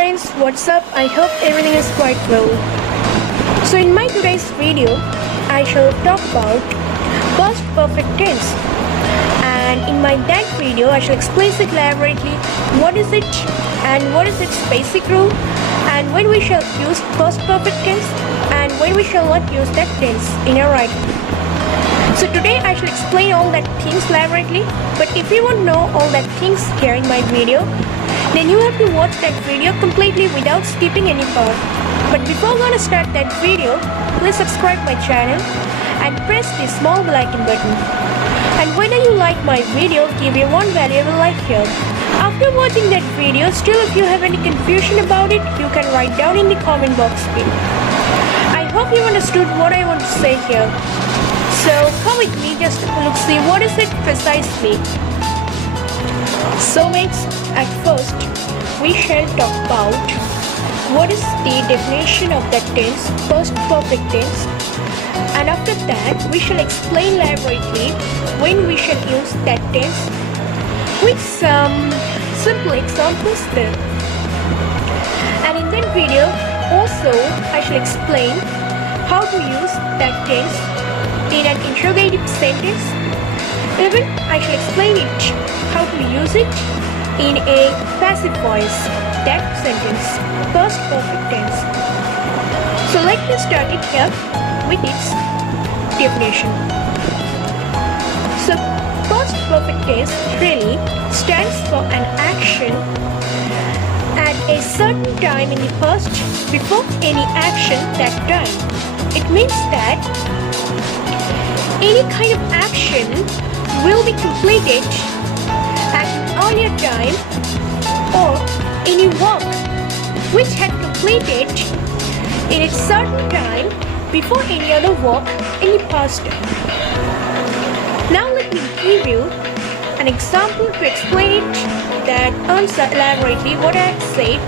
friends, what's up? I hope everything is quite well. So in my today's video, I shall talk about past perfect tense. And in my that video, I shall explain elaborately what is it and what is its basic rule, and when we shall use past perfect tense and when we shall not use that tense in our writing. So today I shall explain all that things elaborately, but if you want to know all that things here in my video, then you have to watch that video completely without skipping any part. But before gonna start that video, please subscribe my channel and press the small bell icon button. And whether you like my video, give me one valuable like here. After watching that video, still if you have any confusion about it, you can write down in the comment box below. I hope you understood what I want to say here. So come with me just to look see what is it precisely. So mates, at first we shall talk about what is the definition of that tense, past perfect tense, and after that we shall explain elaborately when we shall use that tense with some simple examples there. And in that video also I shall explain how to use that tense in an interrogative sentence. Even I shall explain it how to use it in a passive voice, that sentence, past perfect tense. So let me start it here with its definition. So past perfect tense really stands for an action at a certain time in the past before any action that time. It means that any kind of action will be completed at an earlier time, or any work which had completed in a certain time before any other work in the past time. Now let me give you an example to explain it that answer elaborately what I have said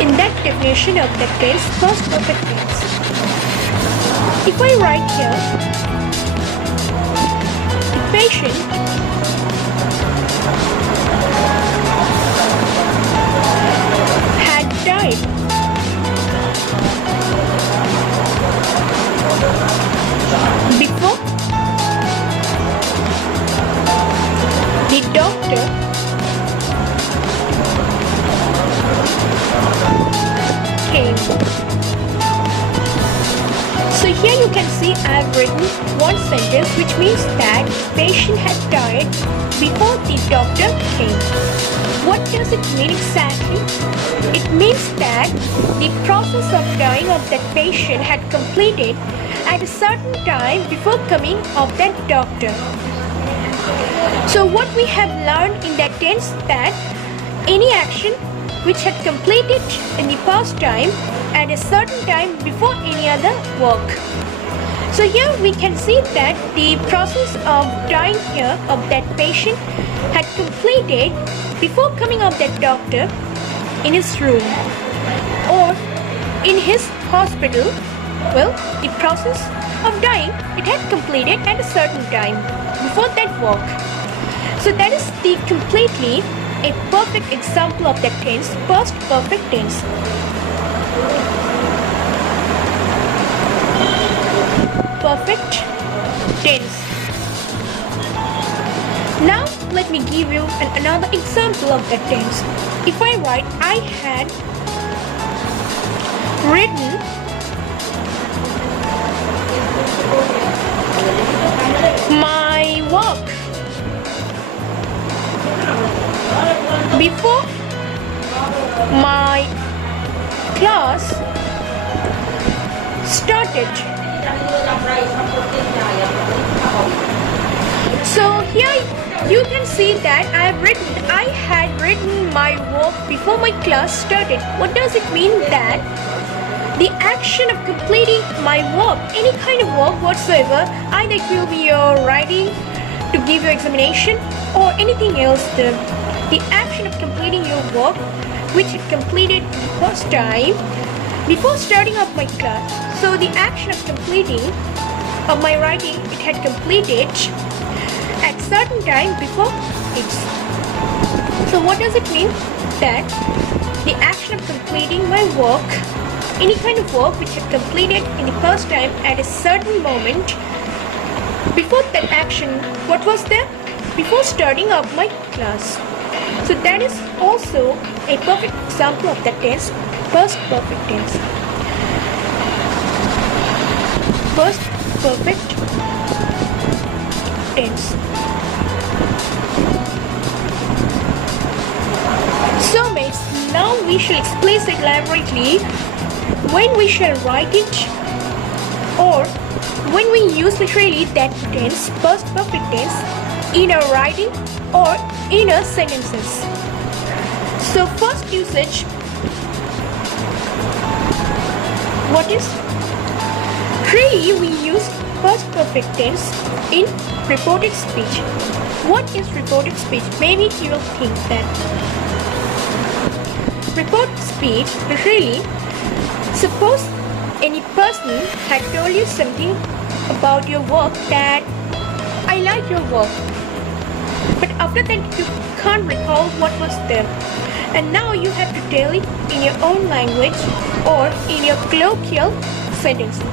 in that definition of that tense, past perfect tense. If I write here, the patient had died. Before the doctor came. So here you can see I have written one sentence which means that the patient had died before the doctor came. What does it mean exactly? It means that the process of dying of that patient had completed at a certain time before coming of that doctor. So what we have learned in that tense that any action which had completed in the past time at a certain time before any other work. So here we can see that the process of dying here of that patient had completed before coming of that doctor in his room or in his hospital. Well, the process of dying, it had completed at a certain time before that work. So that is the completely a perfect example of that tense, past perfect tense. Perfect tense. Now let me give you another example of that tense. If I write, I had written my work before my class started. So here you can see that I had written my work before my class started. What does it mean? That the action of completing my work, any kind of work whatsoever, either it will be your writing to give your examination or anything else, the action of completing your work which had completed first time before starting up my class. So the action of completing of my writing, it had completed at certain time before it. So what does it mean? That the action work, any kind of work which had completed in the past time at a certain moment. Before that action, what was there? Before starting up my class. So that is also a perfect example of that tense, past perfect tense. Past perfect tense. So mates, now we shall explain elaborately when we shall write it, or when we use literally that tense, past perfect tense, in our writing or in our sentences. So first usage, what is? Really we use past perfect tense in reported speech. What is reported speech? Maybe you will think that reported speech really, suppose any person had told you something about your work that I like your work, but after that you can't recall what was there, and now you have to tell it in your own language or in your colloquial sentences.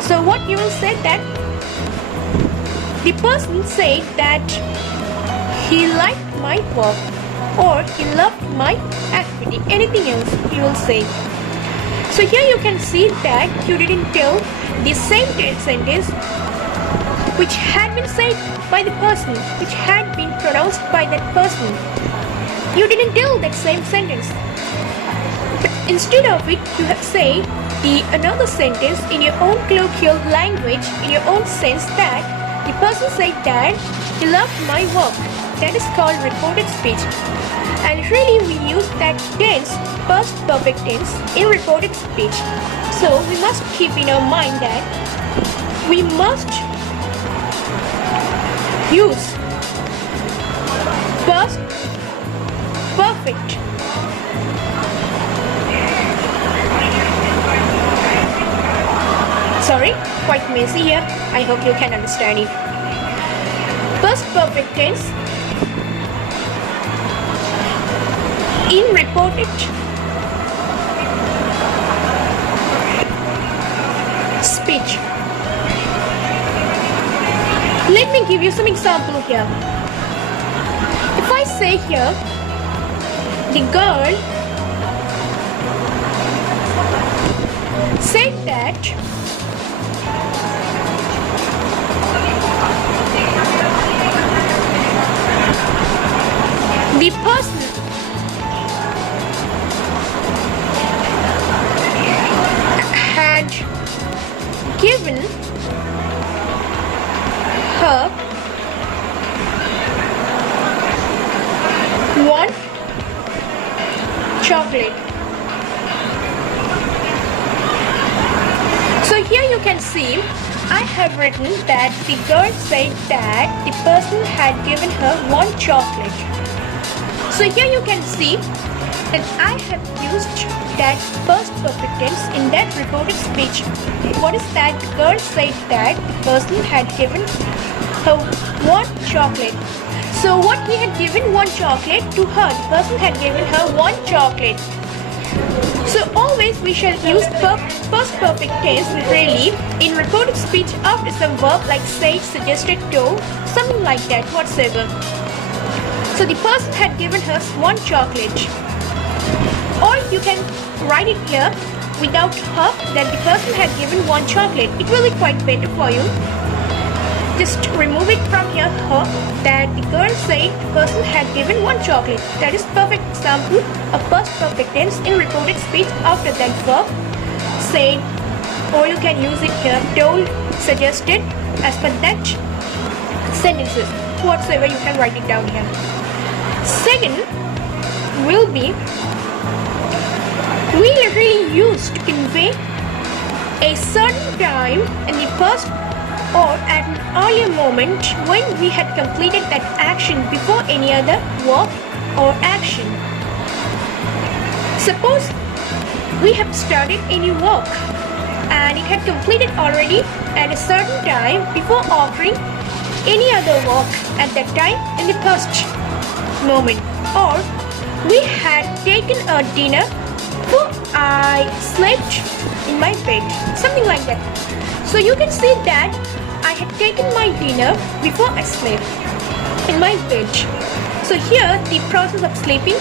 So what you will say that the person said that he liked my work or he loved my activity, anything else you will say. So here you can see that you didn't tell the same sentence which had been said by the person, which had been pronounced by that person. You didn't tell that same sentence. But instead of it, you have said another sentence in your own colloquial language, in your own sense, that the person said that he loved my work. That is called reported speech. And really we use that tense, past perfect tense, in reported speech. So we must keep in our mind that we must use past perfect. Sorry, quite messy here. I hope you can understand it. Past perfect tense in reported speech. Let me give you some example here. If I say here, the girl said that the person had given her one chocolate. So here you can see I have written that the girl said that the person had given her one chocolate. So here you can see that I have used that past perfect tense in that reported speech. What is that? The girl said that the person had given her one chocolate. So what he had given one chocolate to her, the person had given her one chocolate. So always we shall use past perfect tense literally in reported speech after some verb like said, suggested, told, something like that whatsoever. So the person had given her one chocolate. Or you can write it here without her, that the person had given one chocolate. It will be quite better for you. Just remove it from here, her, that the girl said the person had given one chocolate. That is perfect example of past perfect tense in reported speech after that verb said, or you can use it here, told, suggested, as per that sentences. Whatsoever you can write it down here. Second will be, we literally use to convey a certain time in the past or at an earlier moment when we had completed that action before any other work or action. Suppose we have started any work and it had completed already at a certain time before offering any other work at that time in the past moment, or we had taken a dinner for I slept in my bed, something like that. So you can see that I had taken my dinner before I slept in my bed. So here the process of sleeping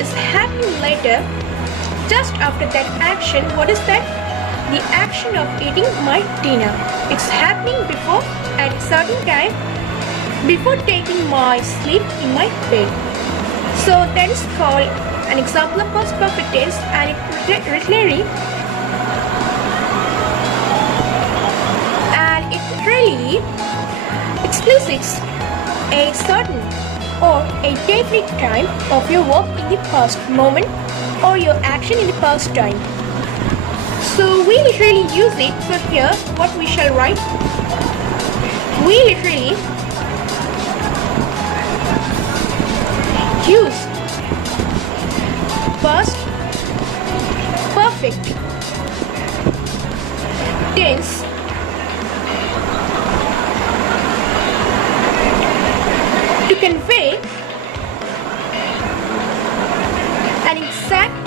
is happening later, just after that action. What is that? The action of eating my dinner. It's happening before, at a certain time, before taking my sleep in my bed. So that is called an example of past perfect tense, and it really explicits a certain or a definite time of your work in the past moment or your action in the past time. So we literally use it. So here what we shall write, we literally use past perfect tense to convey an exact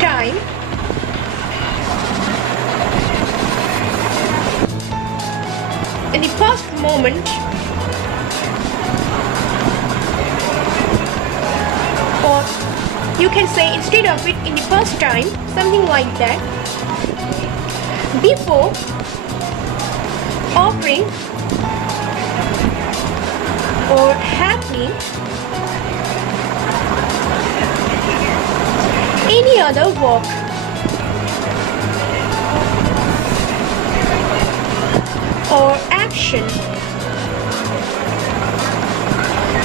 time in the past moment or you can say instead of it in the past time, something like that, before occurring or happening any other work or action.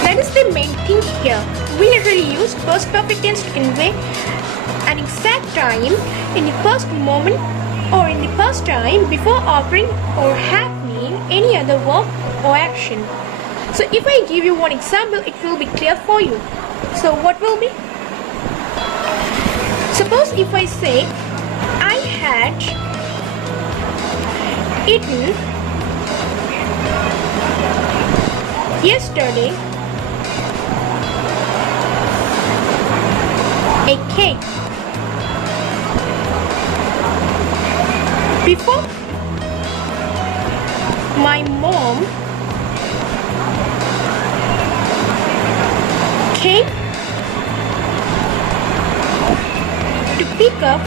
That is the main thing here. We literally use past perfect tense to convey an exact time in the past moment or in the past time before occurring or happening any other work or action. So if I give you one example, it will be clear for you. So what will be? Suppose if I say I had eaten yesterday a cake before my mom came to pick up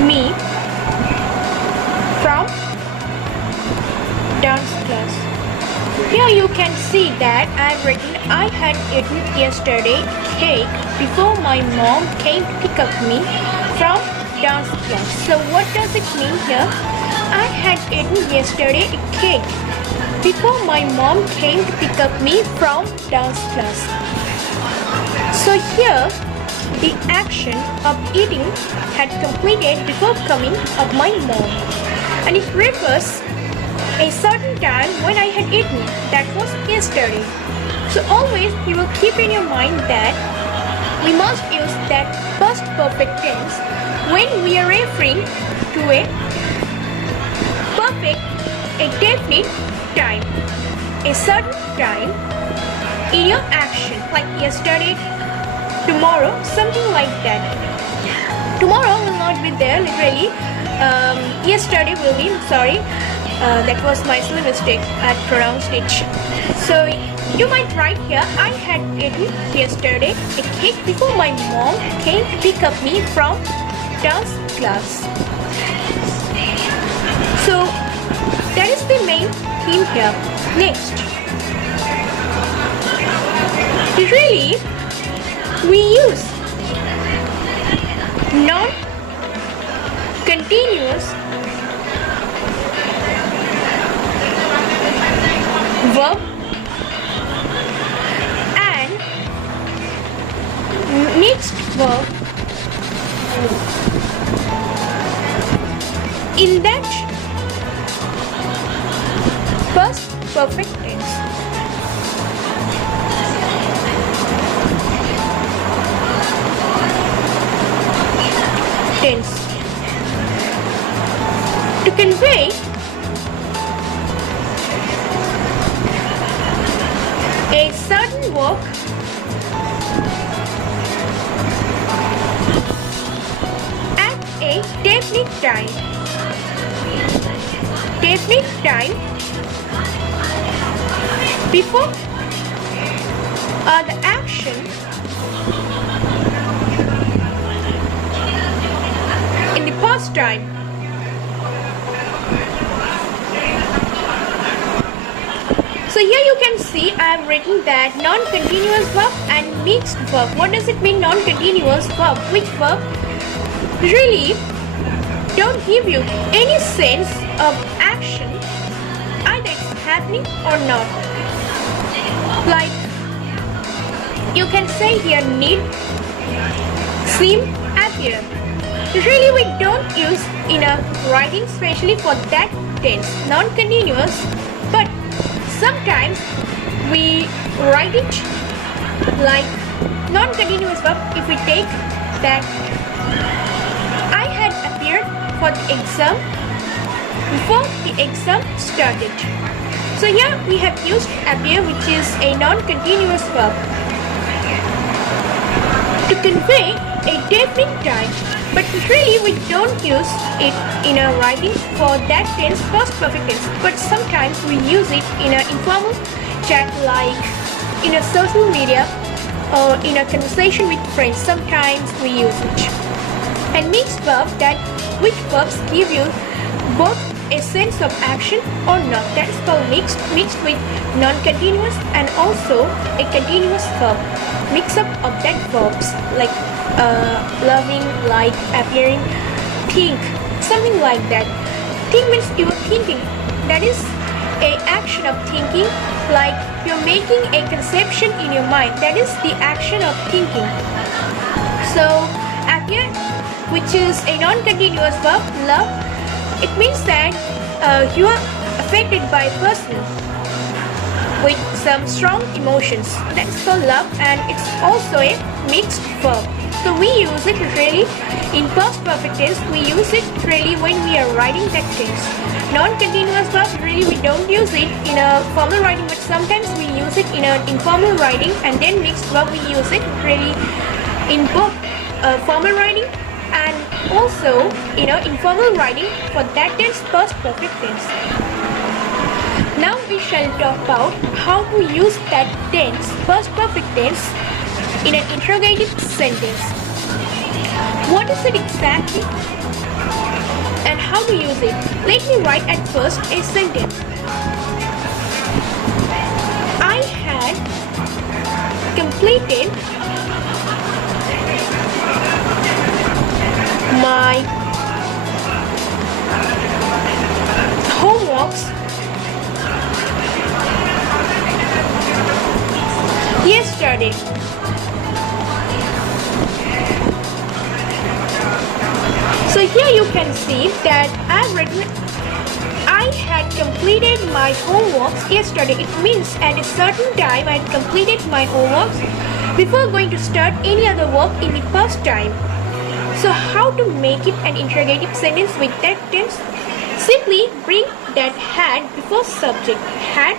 me from dance class. Here you can see that I've written I had eaten yesterday cake before my mom came to pick up me from dance class. So what does it mean here? I had eaten yesterday a cake before my mom came to pick up me from dance class. So here the action of eating had completed before coming of my mom, and it refers a certain time when I had eaten, that was yesterday. So always you will keep in your mind that we must use that past perfect tense when we are referring to a perfect, a definite time, a certain time in your action, like yesterday, tomorrow, something like that. Tomorrow will not be there literally. Yesterday will be, sorry, that was my silly mistake. I pronounced it. So you might write here, I had eaten yesterday a cake before my mom came to pick up me from dance class. So that is the main theme here. Next, really we use non-continuous verb and mixed verb in that past perfect tense. To convey a certain work time. Definite time before the action in the past time. So here you can see I have written that non-continuous verb and mixed verb. What does it mean, non-continuous verb? Which verb really don't give you any sense of action, either it's happening or not. Like you can say here need, seem, appear. Really we don't use in a writing, especially for that tense, non-continuous, but sometimes we write it like non-continuous verb. If we take that I had appeared for the exam before the exam started. So here we have used appear, which is a non-continuous verb, to convey a definite time, but really we don't use it in our writing for that tense, past perfect tense, but sometimes we use it in an informal chat, like in a social media or in a conversation with friends. Sometimes we use it. And mixed verb, that which verbs give you both a sense of action or not, that is called mixed with non-continuous and also a continuous verb. Mix up of that verbs like loving, like, appearing, think, something like that. Think means you are thinking, that is a action of thinking, like you're making a conception in your mind, that is the action of thinking. So appear, which is a non-continuous verb, love, it means that you are affected by a person with some strong emotions, that's called love, and it's also a mixed verb. So we use it really in past perfect tense. We use it really when we are writing that tense. Non-continuous verb, really we don't use it in a formal writing, but sometimes we use it in an informal writing. And then mixed verb, we use it really in both formal writing and also informal writing for that tense, past perfect tense. Now we shall talk about how to use that tense, past perfect tense, in an interrogative sentence. What is it exactly and how to use it? Let me write at first a sentence. I had completed my homeworks yesterday. So here you can see that I've written I had completed my homeworks yesterday. It means at a certain time I had completed my homeworks before going to start any other work in the past time. So how to make it an interrogative sentence with that tense? Simply bring that had before subject, had.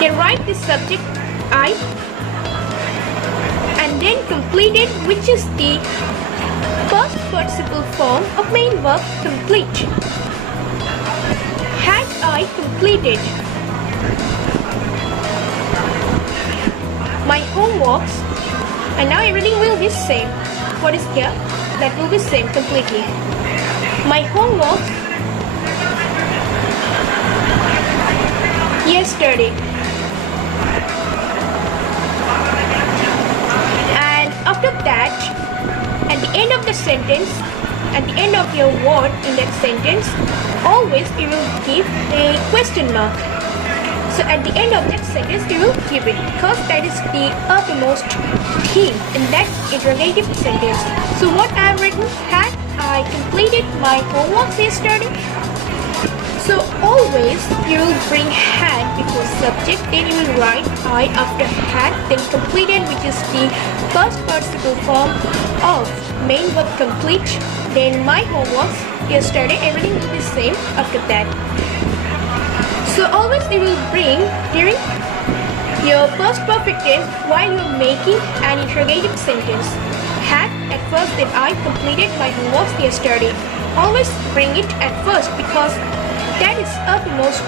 Then write the subject I, and then completed, which is the past participle form of main verb complete. Had I completed my homeworks, and now everything will be same. What is here? That will be same completely. My homeworks yesterday. And after that, at the end of the sentence, at the end of your word in that sentence, always you will give a question mark. So at the end of that sentence, you will give it, because that is the uppermost theme in that interrogative sentence. So what I have written, had I completed my homework yesterday? So always you will bring had before subject, then you will write I after had, then completed, which is the past participle form of main verb complete, then my homework yesterday, everything will be same after that. So always you will bring during your past perfect tense while you are making an interrogative sentence. had at first that I completed my homework yesterday. Always bring it at first because that is uppermost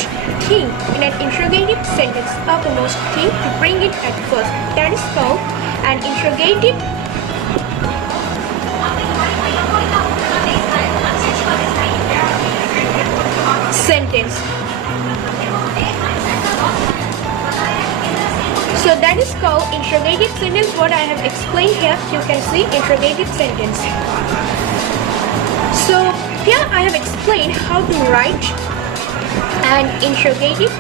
thing in an interrogative sentence. Uppermost thing to bring it at first. That is called an interrogative sentence. So that is called interrogative sentence. What I have explained here, you can see interrogative sentence. So here I have explained how to write an interrogative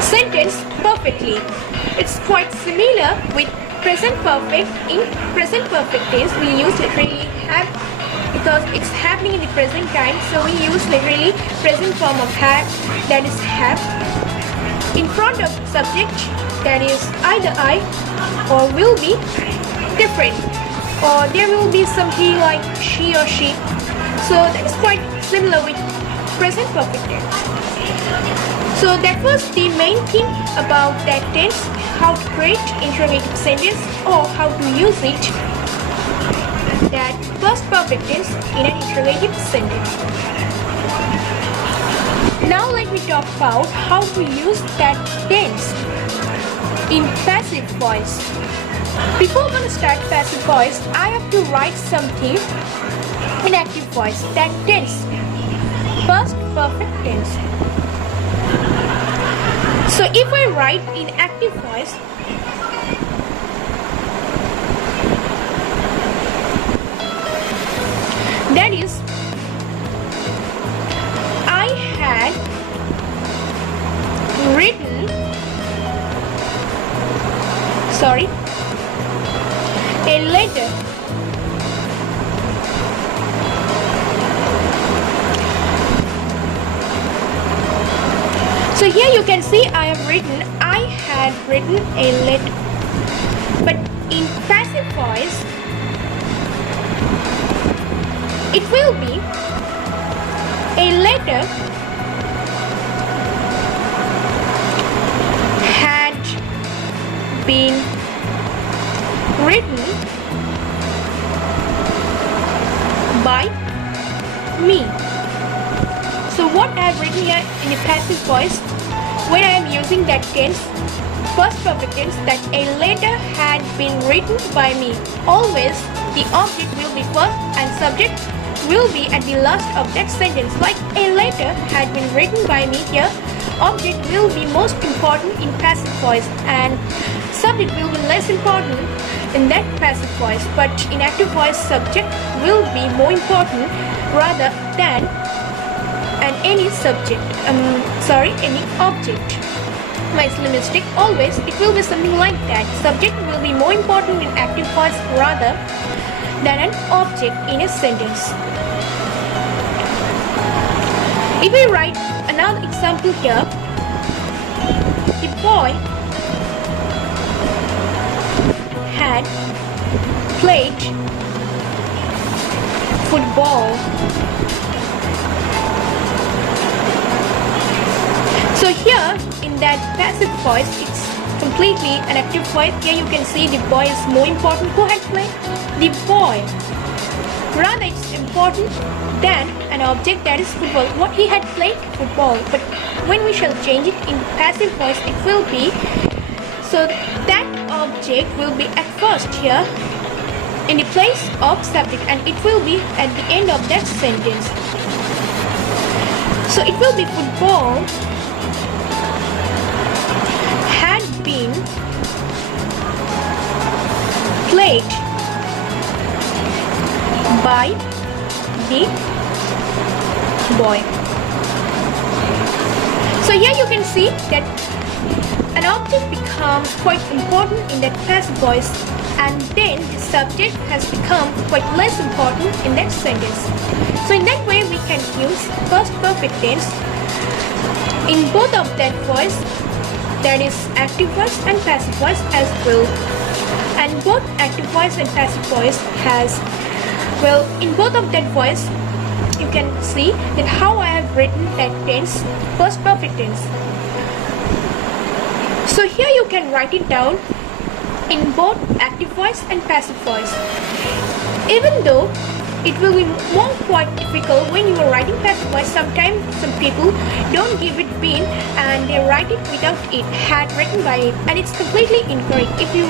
sentence perfectly. It's quite similar with present perfect. In present perfect tense, we use literally have because it's happening in the present time, so we use literally present form of had, that is have, in front of subject, that is either I or will be different, or there will be some he like she or she. So that's quite similar with present perfect tense. So that was the main thing about that tense, how to create interrogative sentence or how to use it, that past perfect tense in an interrogative sentence. Now let me talk about how to use that tense in passive voice. Before I'm gonna start passive voice, I have to write something in active voice, that tense, past perfect tense. So if I write in active voice, that is, I had written, a letter So here you can see I have written, I had written a letter. But in passive voice, it will be a letter had been written by me. So what I have written here in the passive voice, when I am using that tense, first perfect tense, that a letter had been written by me. Always the object will be first and subject will be at the last of that sentence. Like a letter had been written by me here, object will be most important in passive voice and subject will be less important in that passive voice. But in active voice, subject will be more important rather than any subject, any object. My silly mistake. Always it will be something like that. Subject will be more important in active voice rather than an object in a sentence. If we write another example here, the boy had played football. So here in that passive voice, it's completely an active voice. Here you can see the boy is more important. Who had played? The boy. Rather it's important than an object, that is football. What he had played? Football. But when we shall change it in passive voice, it will be, so that object will be at first here in the place of subject and it will be at the end of that sentence. So it will be football had been played by the boy. So here you can see that an object becomes quite important in that passive voice and then the subject has become quite less important in that sentence. So in that way we can use past perfect tense in both of that voice, that is active voice and passive voice as well. And both active voice and passive voice has, well, in both of that voice you can see that how I have written that tense, past perfect tense. So here you can write it down in both active voice and passive voice. Even though it will be quite difficult when you are writing passive voice, sometimes some people don't give it pen and they write it without it handwritten by it, and it's completely incorrect if you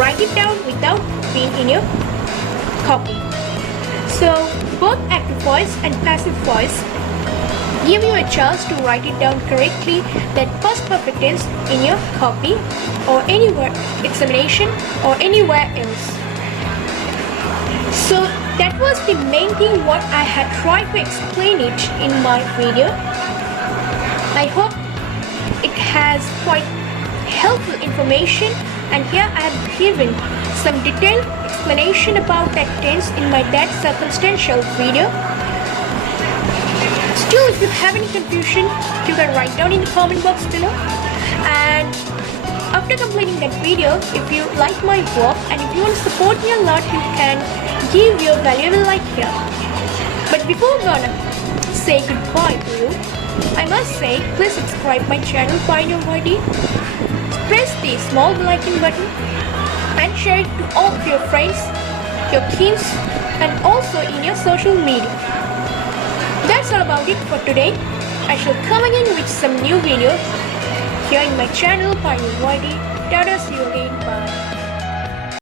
write it down without pen in your copy. So both active voice and passive voice give you a chance to write it down correctly, that past perfect tense in your copy or anywhere examination or anywhere else. So that was the main thing what I had tried to explain it in my video. I hope it has quite helpful information, and here I have given some detailed explanation about that tense in that circumstantial video. Still, if you have any confusion, you can write down in the comment box below. And after completing that video, if you like my work and if you want to support me a lot, you can give your valuable like here. But before gonna say goodbye to you, I must say, please subscribe my channel PioneerYT. Press the small bell icon button and share it to all of your friends, your kids, and also in your social media. That's all about it for today. I shall come again with some new videos here in my channel PioneerYT. See you again. Bye.